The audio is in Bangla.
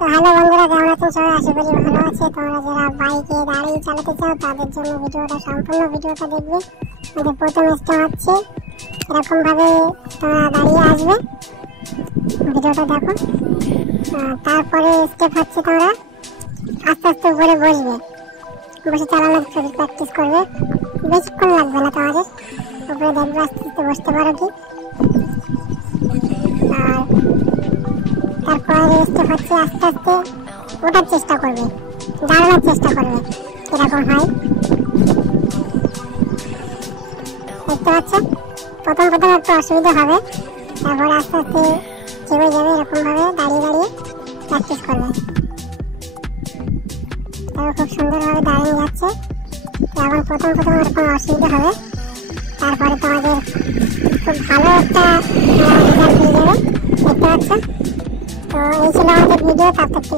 তো হ্যালো বন্ধুরা, কেমন আছেন সবাই? আশা করি ভালো আছে। তোমরা যারা বাইকে গাড়ি চালাতে চাও তাদের জন্য ভিডিওটা সম্পূর্ণ ভিডিওটা দেখবে। আমাদের প্রথম স্টেপ হচ্ছে এরকম ভাবে তোমরা দাঁড়িয়ে আসবে, ভিডিওটা দেখো। তারপরে স্টেপ হচ্ছে তোমরা আস্তে আস্তে উপরে বসবে, বসে চালানোর প্র্যাকটিস করবে। বেশিক্ষণ লাগবে না তোমাদের, উপরে দেখবে আস্তে আস্তে বসতে পারো কি। আর তারপরে স্টেপ হচ্ছে আস্তে আস্তে ওঠার চেষ্টা করবে, দাঁড়ানোর চেষ্টা করবে, কিরকম হয় দেখতে পাচ্ছ। প্রথম একটু অসুবিধা হবে, তারপর আস্তে আস্তে চেপে যাবে। এরকম ভাবে দাঁড়িয়ে দাঁড়িয়ে প্র্যাকটিস করবে। তবে খুব সুন্দরভাবে দাঁড়িয়ে যাচ্ছে। এখন প্রথম এরকম অসুবিধা হবে, তারপরে তোমাদের খুব ভালো একটা রেজাল্ট পেয়ে যাবে, দেখতে পাচ্ছ। তো এই ছিল আমাদের ভিডিও। তার থেকে